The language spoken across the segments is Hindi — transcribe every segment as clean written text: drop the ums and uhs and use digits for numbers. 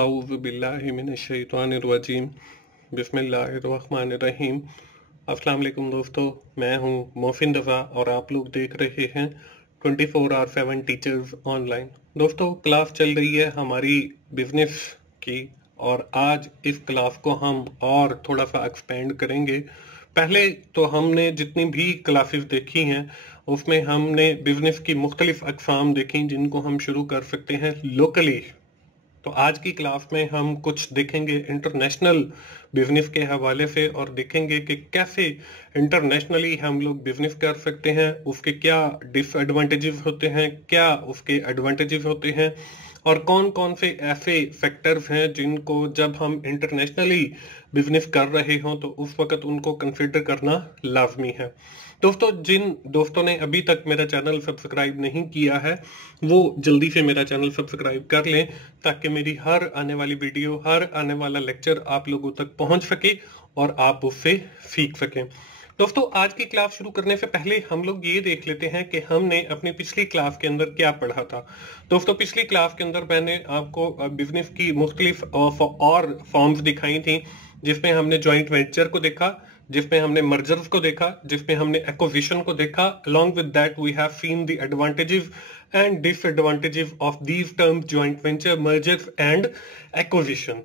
आऊज़ु बिल्लाहि मिनश्शैतानिर्रजीम बिस्मिल्लाहिर्रहमानिर्रहीम। अस्सलाम वालेकुम दोस्तों, मैं हूं मोहसिन रज़ा और आप लोग देख रहे हैं 24/7 टीचर्स ऑनलाइन। दोस्तों, क्लास चल रही है हमारी बिजनेस की और आज इस क्लास को हम और थोड़ा सा एक्सपेंड करेंगे। पहले तो हमने जितनी भी क्लासेस देखी हैं उसमें हमने बिजनेस की मुख्तलिफ अक़साम देखी जिनको हम शुरू कर सकते हैं लोकली। तो आज की क्लास में हम कुछ देखेंगे इंटरनेशनल बिजनेस के हवाले से और देखेंगे कि कैसे इंटरनेशनली हम लोग बिजनेस कर सकते हैं, उसके क्या डिसएडवांटेजेस होते हैं, क्या उसके एडवांटेजेस होते हैं और कौन कौन से ऐसे फैक्टर्स हैं जिनको जब हम इंटरनेशनली बिजनेस कर रहे हों तो उस वक्त उनको कंसिडर करना लाजमी है। दोस्तों, जिन दोस्तों ने अभी तक मेरा चैनल सब्सक्राइब नहीं किया है वो जल्दी से मेरा चैनल सब्सक्राइब कर लें ताकि मेरी हर आने वाली वीडियो, हर आने वाला लेक्चर आप लोगों तक पहुंच सके और आप उससे सीख सकें। दोस्तों, आज की क्लास शुरू करने से पहले हम लोग ये देख लेते हैं कि हमने अपनी पिछली क्लास के अंदर क्या पढ़ा था। दोस्तों, पिछली क्लास के अंदर मैंने आपको बिजनेस की मुख्तलिफ और फॉर्म्स दिखाई थी, जिसमें हमने जॉइंट वेंचर को देखा, जिसमें हमने मर्जर्स को देखा, जिसमें हमने एक्विजिशन को देखा। Along with that, we have seen the advantages and disadvantages of these terms: joint venture, mergers, and acquisition.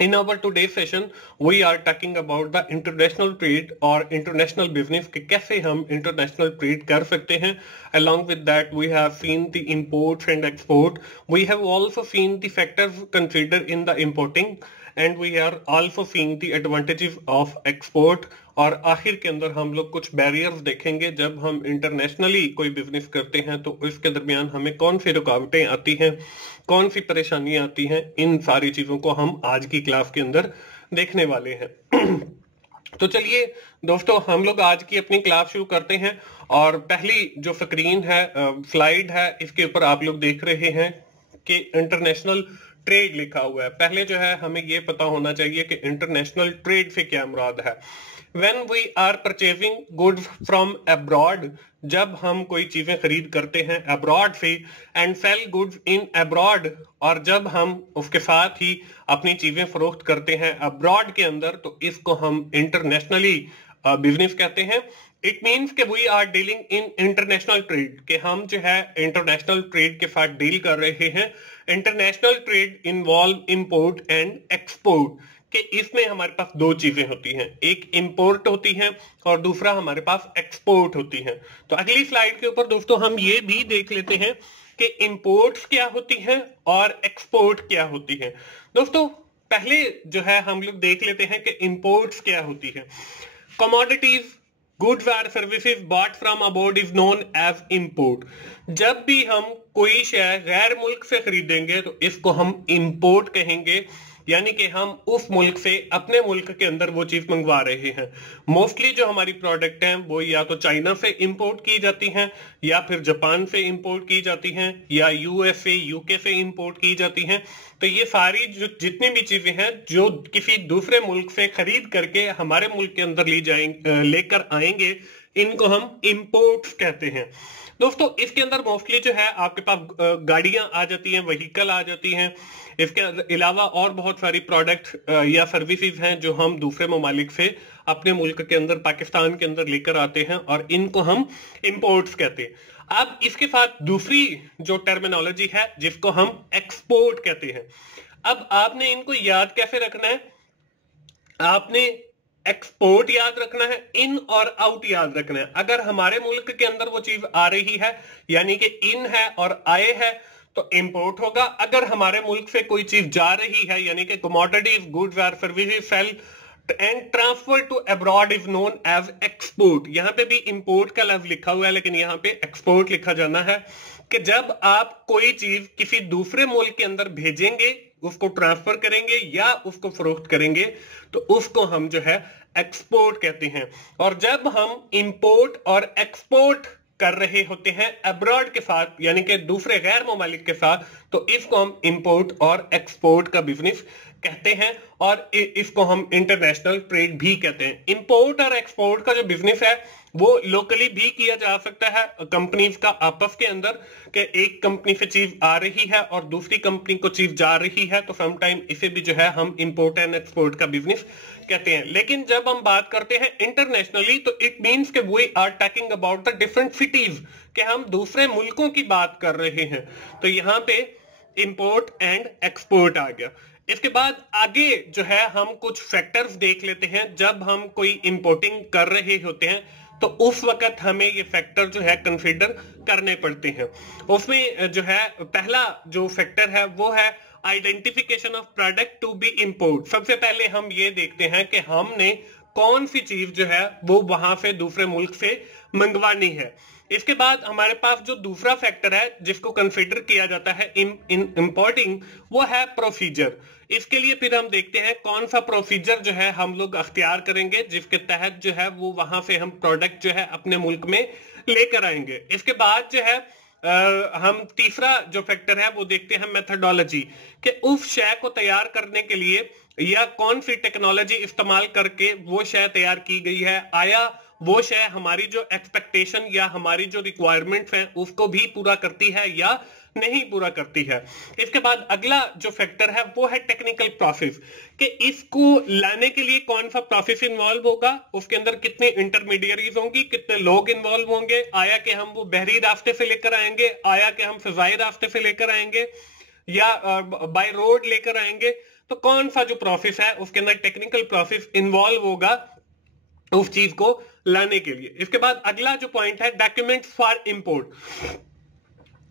In our today's session, we are talking about the international trade or international business कि कैसे हम international trade कर सकते हैं। Along with that, we have seen the imports and export. We have also seen the factors considered in the importing. And we are also seeing the advantages of export. और आखिर के अंदर हम लोग कुछ बैरियर्स देखेंगे जब हम इंटरनेशनली कोई बिजनेस करते हैं तो इसके दरमियान हमें कौन सी रुकावटें आती हैं, कौन सी परेशानियां आती हैं। इन सारी चीजों को हम आज की क्लास के अंदर देखने वाले हैं। तो चलिए दोस्तों, हम लोग आज की अपनी क्लास शुरू करते हैं और पहली जो स्क्रीन है, स्लाइड है, इसके ऊपर आप लोग देख रहे हैं कि इंटरनेशनल ट्रेड लिखा हुआ है। पहले जो है हमें ये पता होना चाहिए कि इंटरनेशनल ट्रेड से क्या मुराद है। When we are purchasing goods from abroad, जब हम कोई चीजें खरीद करते हैं अब्रॉड से, and sell goods in abroad, और जब हम उसके साथ ही अपनी चीजें फरोख्त करते हैं अब्रॉड के अंदर, तो इसको हम इंटरनेशनली बिजनेस कहते हैं। इट मीन्स कि we are dealing in international trade, कि हम जो है इंटरनेशनल ट्रेड के साथ डील कर रहे हैं। International trade involve import and export, कि इसमें हमारे पास दो चीजें होती हैं, एक इंपोर्ट होती है और दूसरा हमारे पास एक्सपोर्ट होती है। तो अगली स्लाइड के ऊपर दोस्तों हम ये भी देख लेते हैं कि इंपोर्ट्स क्या होती हैं और एक्सपोर्ट क्या होती है। दोस्तों, पहले जो है हम लोग देख लेते हैं कि इंपोर्ट्स क्या होती है। कमोडिटीज, गुड्स और services bought from abroad is known as import. जब भी हम कोई शेयर गैर मुल्क से खरीदेंगे तो इसको हम इंपोर्ट कहेंगे, यानी कि हम उस मुल्क से अपने मुल्क के अंदर वो चीज मंगवा रहे हैं। मोस्टली जो हमारी प्रोडक्ट हैं वो या तो चाइना से इंपोर्ट की जाती हैं, या फिर जापान से इंपोर्ट की जाती हैं, या यूएसए, यूके से इंपोर्ट की जाती हैं। तो ये सारी जो जितनी भी चीजें हैं जो किसी दूसरे मुल्क से खरीद करके हमारे मुल्क के अंदर लेकर आएंगे, इनको हम इंपोर्ट्स कहते हैं। दोस्तों, इसके अंदर मोस्टली जो है आपके पास गाड़ियां आ जाती हैं, व्हीकल आ जाती हैं। इसके अलावा और बहुत सारी प्रोडक्ट या सर्विसेज हैं जो हम दूसरे ममालिक से अपने मुल्क के अंदर, पाकिस्तान के अंदर लेकर आते हैं और इनको हम इंपोर्ट्स कहते हैं। अब इसके साथ दूसरी जो टर्मिनोलॉजी है जिसको हम एक्सपोर्ट कहते हैं। अब आपने इनको याद कैसे रखना है? आपने एक्सपोर्ट याद रखना है, इन और आउट याद रखना है। अगर हमारे मुल्क के अंदर वो चीज आ रही है यानी कि इन है और आए है तो इंपोर्ट होगा। अगर हमारे मुल्क से कोई चीज जा रही है यानी कि कमोडिटीज, गुड्स और services sale and transfer to abroad is known as export. यहाँ पे भी इंपोर्ट का लफ्ज लिखा हुआ है लेकिन यहाँ पे एक्सपोर्ट लिखा जाना है कि जब आप कोई चीज किसी दूसरे मुल्क के अंदर भेजेंगे, उसको ट्रांसफर करेंगे या उसको फरोख्त करेंगे, तो उसको हम जो है एक्सपोर्ट कहते हैं। और जब हम इंपोर्ट और एक्सपोर्ट कर रहे होते हैं अब्रॉड के साथ यानी कि दूसरे गैर ममालिक के साथ, तो इसको हम इंपोर्ट और एक्सपोर्ट का बिजनेस कहते हैं और इसको हम इंटरनेशनल ट्रेड भी कहते हैं। इंपोर्ट और एक्सपोर्ट का जो बिजनेस है वो लोकली भी किया जा सकता है कंपनीज का आपस के अंदर, कि एक कंपनी से चीज आ रही है और दूसरी कंपनी को चीज जा रही है, तो समटाइम इसे भी जो है हम इंपोर्ट एंड एक्सपोर्ट का बिजनेस कहते हैं। लेकिन जब हम बात करते हैं इंटरनेशनली, तो इट मींस कि we are talking about the different cities, कि हम दूसरे मुल्कों की बात कर रहे हैं। तो यहाँ पे इंपोर्ट एंड एक्सपोर्ट आ गया। इसके बाद आगे जो है हम कुछ फैक्टर्स देख लेते हैं। जब हम कोई इंपोर्टिंग कर रहे होते हैं तो उस वक्त हमें ये फैक्टर जो है कंसीडर करने पड़ते हैं। उसमें जो है पहला जो फैक्टर है वो है identification of product to be import. सबसे पहले हम ये देखते हैं कि हमने कौन सी चीज जो है वो वहां से दूसरे मुल्क से मंगवानी है। इसके बाद हमारे पास जो दूसरा फैक्टर है जिसको कंसीडर किया जाता है इंपोर्टिंग, वो है प्रोसीजर। इसके लिए फिर हम देखते हैं कौन सा प्रोसीजर जो है हम लोग अख्तियार करेंगे जिसके तहत जो है वो वहां से हम प्रोडक्ट जो है अपने मुल्क में लेकर आएंगे। इसके बाद जो है हम तीसरा जो फैक्टर है वो देखते हैं मेथडोलॉजी, कि उस शय को तैयार करने के लिए या कौन सी टेक्नोलॉजी इस्तेमाल करके वो शय तैयार की गई है, आया वो शय हमारी जो एक्सपेक्टेशन या हमारी जो रिक्वायरमेंट्स हैं उसको भी पूरा करती है या नहीं पूरा करती है। इसके बाद अगला जो फैक्टर है वो है टेक्निकल प्रोसेस, कि इसको लाने के लिए कौन सा प्रोसेस इन्वॉल्व होगा, उसके अंदर कितने इंटरमीडियरीज होंगी, कितने लोग इन्वॉल्व होंगे, आया कि हम वो बहरी रास्ते से लेकर आएंगे, आया कि हम फिजाई रास्ते से लेकर आएंगे या बाय रोड लेकर आएंगे। तो कौन सा जो प्रोसेस है उसके अंदर टेक्निकल प्रोसेस इन्वॉल्व होगा उस चीज को लाने के लिए। इसके बाद अगला जो पॉइंट है डॉक्यूमेंट फॉर इंपोर्ट,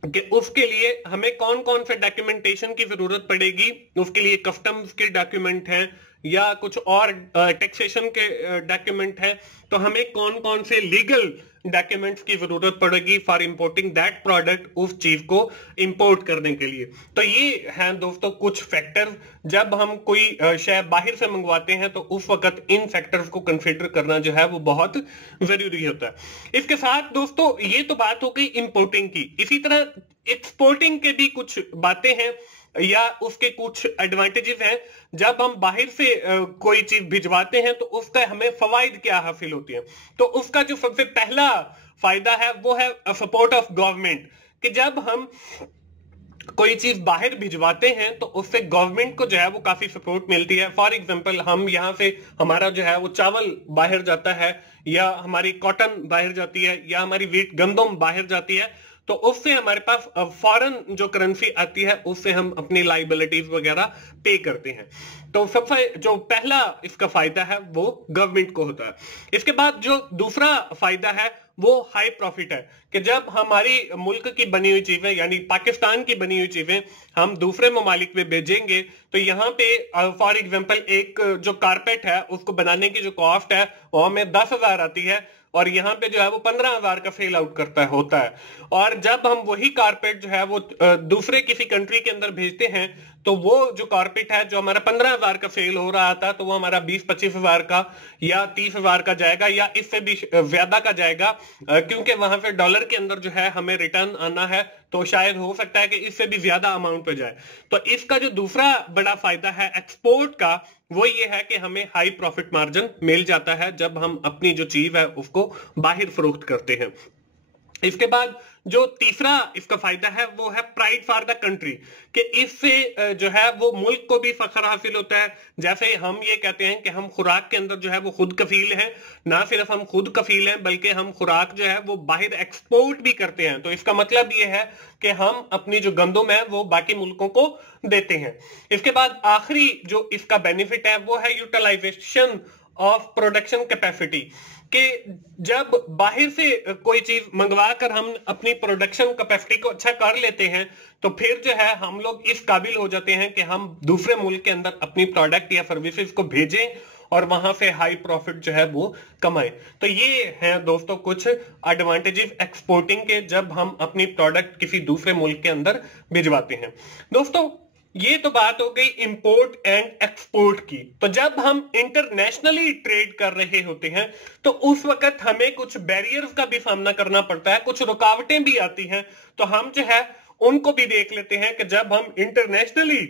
कि उसके लिए हमें कौन कौन से डॉक्यूमेंटेशन की जरूरत पड़ेगी। उसके लिए कस्टम्स के डॉक्यूमेंट हैं या कुछ और टैक्सेशन के डॉक्यूमेंट हैं, तो हमें कौन कौन से लीगल डॉक्यूमेंट्स की जरूरत पड़ेगी फॉर इंपोर्टिंग दैट प्रोडक्ट, उस चीज को इंपोर्ट करने के लिए। तो ये हैं दोस्तों कुछ फैक्टर, जब हम कोई शय बाहर से मंगवाते हैं तो उस वक्त इन फैक्टर्स को कंसीडर करना जो है वो बहुत जरूरी होता है। इसके साथ दोस्तों ये तो बात हो गई इंपोर्टिंग की, इसी तरह एक्सपोर्टिंग के भी कुछ बातें हैं या उसके कुछ एडवांटेजेस हैं। जब हम बाहर से कोई चीज भिजवाते हैं तो उसका हमें फवाइद क्या हासिल होती है। तो उसका जो सबसे पहला फायदा है वो है सपोर्ट ऑफ गवर्नमेंट, कि जब हम कोई चीज बाहर भिजवाते हैं तो उससे गवर्नमेंट को जो है वो काफी सपोर्ट मिलती है। फॉर एग्जांपल हम यहाँ से हमारा जो है वो चावल बाहर जाता है या हमारी कॉटन बाहर जाती है या हमारी व्हीट गंदम बाहर जाती है, तो उससे हमारे पास फॉरेन जो करेंसी आती है उससे हम अपनी लाइबिलिटीज वगैरह पे करते हैं। तो सबसे जो पहला इसका फायदा है वो गवर्नमेंट को होता है। इसके बाद जो दूसरा फायदा है वो हाई प्रॉफिट है, कि जब हमारी मुल्क की बनी हुई चीजें यानी पाकिस्तान की बनी हुई चीजें हम दूसरे ममालिक में भेजेंगे तो यहाँ पे फॉर एग्जांपल एक जो कारपेट है उसको बनाने की जो कॉस्ट है वो हमें 10,000 आती है और यहाँ पे जो है वो 15,000 का सेल आउट होता है। और जब हम वही कारपेट जो है वो दूसरे किसी कंट्री के अंदर भेजते हैं तो वो जो कारपेट है जो हमारा 15,000 का सेल हो रहा था तो वो हमारा 20-25,000 का या 30,000 का जाएगा या इससे भी ज्यादा का जाएगा, क्योंकि वहां पे डॉलर के अंदर जो है हमें रिटर्न आना है तो शायद हो सकता है कि इससे भी ज्यादा अमाउंट पे जाए। तो इसका जो दूसरा बड़ा फायदा है एक्सपोर्ट का वो ये है कि हमें हाई प्रॉफिट मार्जिन मिल जाता है जब हम अपनी जो चीज है उसको बाहर फरोख्त करते हैं। इसके बाद जो तीसरा इसका फायदा है वो है प्राइड फॉर द कंट्री, कि इससे जो है वो मुल्क को भी फख्र हासिल होता है। जैसे हम ये कहते हैं कि हम खुराक के अंदर जो है वो खुद कफील हैं, ना सिर्फ हम खुद कफील हैं बल्कि हम खुराक जो है वो बाहर एक्सपोर्ट भी करते हैं। तो इसका मतलब ये है कि हम अपनी जो गंदम है वो बाकी मुल्कों को देते हैं। इसके बाद आखिरी जो इसका बेनिफिट है वो है यूटिलाइजेशन ऑफ प्रोडक्शन कैपेसिटी, कि जब बाहर से कोई चीज मंगवा कर हम अपनी प्रोडक्शन कैपेसिटी को अच्छा कर लेते हैं तो फिर जो है हम लोग इस काबिल हो जाते हैं कि हम दूसरे मुल्क के अंदर अपनी प्रोडक्ट या सर्विसेज को भेजें और वहां से हाई प्रॉफिट जो है वो कमाएं। तो ये हैं दोस्तों कुछ एडवांटेजेस एक्सपोर्टिंग के जब हम अपनी प्रोडक्ट किसी दूसरे मुल्क के अंदर भिजवाते हैं। दोस्तों ये तो बात हो गई इंपोर्ट एंड एक्सपोर्ट की। तो जब हम इंटरनेशनली ट्रेड कर रहे होते हैं तो उस वक्त हमें कुछ बैरियर्स का भी सामना करना पड़ता है, कुछ रुकावटें भी आती हैं। तो हम जो है उनको भी देख लेते हैं कि जब हम इंटरनेशनली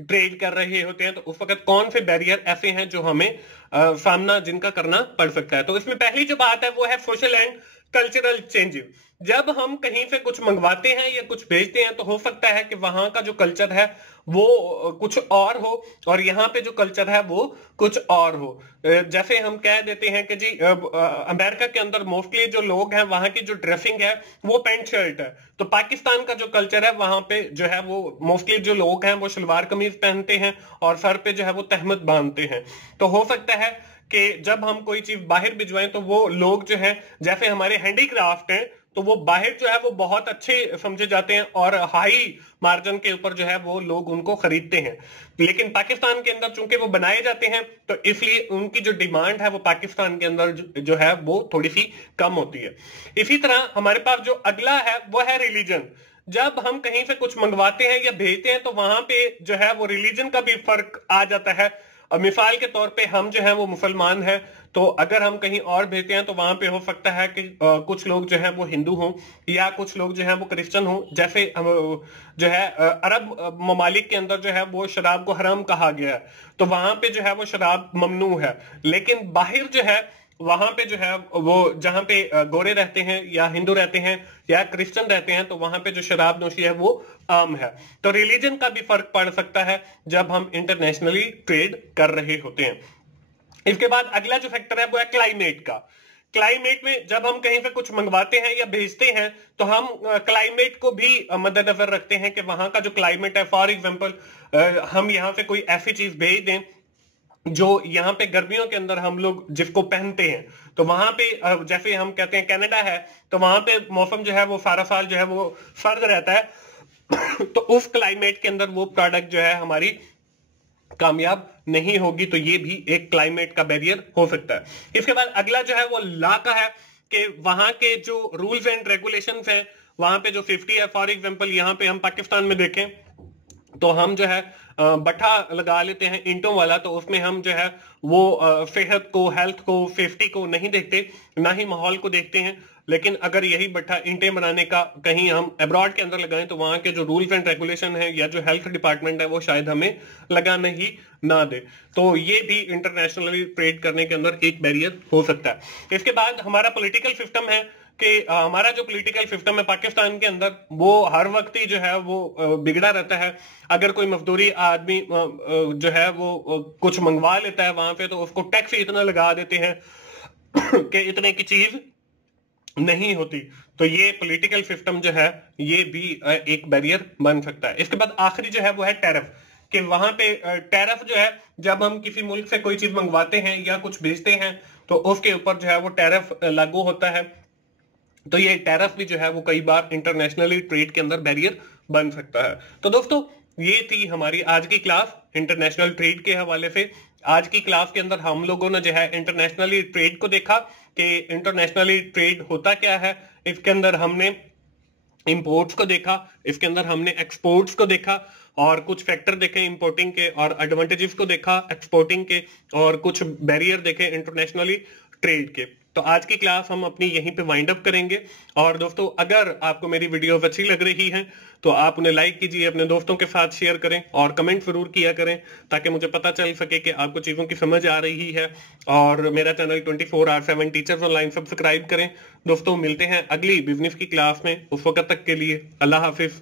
ट्रेड कर रहे होते हैं, तो उस वक्त कौन से बैरियर ऐसे हैं जो हमें सामना जिनका करना पड़ सकता है। तो इसमें पहली जो बात है वो है सोशल एंड कल्चरल चेंज। जब हम कहीं से कुछ मंगवाते हैं या कुछ भेजते हैं तो हो सकता है कि वहां का जो कल्चर है वो कुछ और हो और यहाँ पे जो कल्चर है वो कुछ और हो। जैसे हम कह देते हैं कि जी अमेरिका के अंदर मोस्टली जो लोग हैं वहां की जो ड्रेसिंग है वो पैंट शर्ट है, तो पाकिस्तान का जो कल्चर है वहां पे जो है वो मोस्टली जो लोग हैं वो सलवार कमीज पहनते हैं और सर पे जो है वो तहमद बांधते हैं। तो हो सकता है कि जब हम कोई चीज बाहर भिजवाएं तो वो लोग जो है जैसे हमारे हैंडीक्राफ्ट हैं तो वो बाहर जो है वो बहुत अच्छे समझे जाते हैं और हाई मार्जिन के ऊपर जो है वो लोग उनको खरीदते हैं। लेकिन पाकिस्तान के अंदर चूंकि वो बनाए जाते हैं तो इसलिए उनकी जो डिमांड है वो पाकिस्तान के अंदर जो है वो थोड़ी सी कम होती है। इसी तरह हमारे पास जो अगला है वो है रिलीजन। जब हम कहीं से कुछ मंगवाते हैं या भेजते हैं तो वहां पे जो है वो रिलीजन का भी फर्क आ जाता है। मिसाल के तौर पे हम जो है वो मुसलमान हैं, तो अगर हम कहीं और भेजते हैं तो वहां पे हो सकता है कि कुछ लोग जो है वो हिंदू हों या कुछ लोग जो है वो क्रिश्चियन हों। जैसे जो है अरब ममालिक के अंदर जो है वो शराब को हराम कहा गया है, तो वहां पे जो है वो शराब ममनू है। लेकिन बाहर जो है वहां पे जो है वो जहां पे गोरे रहते हैं या हिंदू रहते हैं या क्रिश्चियन रहते हैं तो वहां पे जो शराब नोशी है वो आम है। तो रिलीजन का भी फर्क पड़ सकता है जब हम इंटरनेशनली ट्रेड कर रहे होते हैं। इसके बाद अगला जो फैक्टर है वो है क्लाइमेट का। क्लाइमेट में जब हम कहीं से कुछ मंगवाते हैं या भेजते हैं तो हम क्लाइमेट को भी मद्देनजर रखते हैं कि वहां का जो क्लाइमेट है, फॉर एग्जांपल हम यहाँ से कोई ऐसी चीज भेज दें जो यहाँ पे गर्मियों के अंदर हम लोग जिसको पहनते हैं, तो वहां पे जैसे हम कहते हैं कनाडा है तो वहां पे मौसम जो है वो सारा साल जो है वो सर्द रहता है तो उस क्लाइमेट के अंदर वो प्रोडक्ट जो है हमारी कामयाब नहीं होगी। तो ये भी एक क्लाइमेट का बैरियर हो सकता है। इसके बाद अगला जो है वो लॉ का है कि वहां के जो रूल्स एंड रेगुलेशंस हैं वहां पे जो सेफ्टी है, फॉर एग्जांपल यहाँ पे हम पाकिस्तान में देखें तो हम जो है बट्ठा लगा लेते हैं ईंटों वाला, तो उसमें हम जो है वो सेहत को, हेल्थ को, सेफ्टी को नहीं देखते, ना ही माहौल को देखते हैं। लेकिन अगर यही बट्ठा ईंटें बनाने का कहीं हम अब्रॉड के अंदर लगाएं तो वहां के जो रूल्स एंड रेगुलेशन है या जो हेल्थ डिपार्टमेंट है वो शायद हमें लगाना ही ना दे। तो ये भी इंटरनेशनली ट्रेड करने के अंदर एक बैरियर हो सकता है। इसके बाद हमारा पॉलिटिकल सिस्टम है कि हमारा जो पॉलिटिकल सिस्टम है पाकिस्तान के अंदर वो हर वक्त ही जो है वो बिगड़ा रहता है। अगर कोई मजदूरी आदमी जो है वो कुछ मंगवा लेता है वहां पे तो उसको टैक्स इतना लगा देते हैं कि इतने की चीज नहीं होती। तो ये पॉलिटिकल सिस्टम जो है ये भी एक बैरियर बन सकता है। इसके बाद आखिरी जो है वो है टैरिफ, कि वहां पे टैरिफ जो है जब हम किसी मुल्क से कोई चीज मंगवाते हैं या कुछ भेजते हैं तो उसके ऊपर जो है वो टैरिफ लागू होता है। तो ये टैरिफ भी जो है वो कई बार इंटरनेशनली ट्रेड के अंदर बैरियर बन सकता है। तो दोस्तों ये थी हमारी आज की क्लास इंटरनेशनल ट्रेड के हवाले से। आज की क्लास के अंदर हम लोगों ने जो है इंटरनेशनली ट्रेड को देखा कि इंटरनेशनली ट्रेड होता क्या है। इसके अंदर हमने इंपोर्ट्स को देखा, इसके अंदर हमने एक्सपोर्ट्स को देखा और कुछ फैक्टर देखे इंपोर्टिंग के और एडवांटेजेस को देखा एक्सपोर्टिंग के और कुछ बैरियर देखे इंटरनेशनली ट्रेड के। तो आज की क्लास हम अपनी यहीं पे वाइंड अप करेंगे। और दोस्तों अगर आपको मेरी वीडियो अच्छी लग रही है तो आप उन्हें लाइक कीजिए, अपने दोस्तों के साथ शेयर करें और कमेंट जरूर किया करें ताकि मुझे पता चल सके कि आपको चीजों की समझ आ रही है। और मेरा चैनल 24/7 टीचर्स ऑनलाइन सब्सक्राइब करें। दोस्तों मिलते हैं अगली बिजनेस की क्लास में, उस वक्त तक के लिए अल्लाह हाफिज।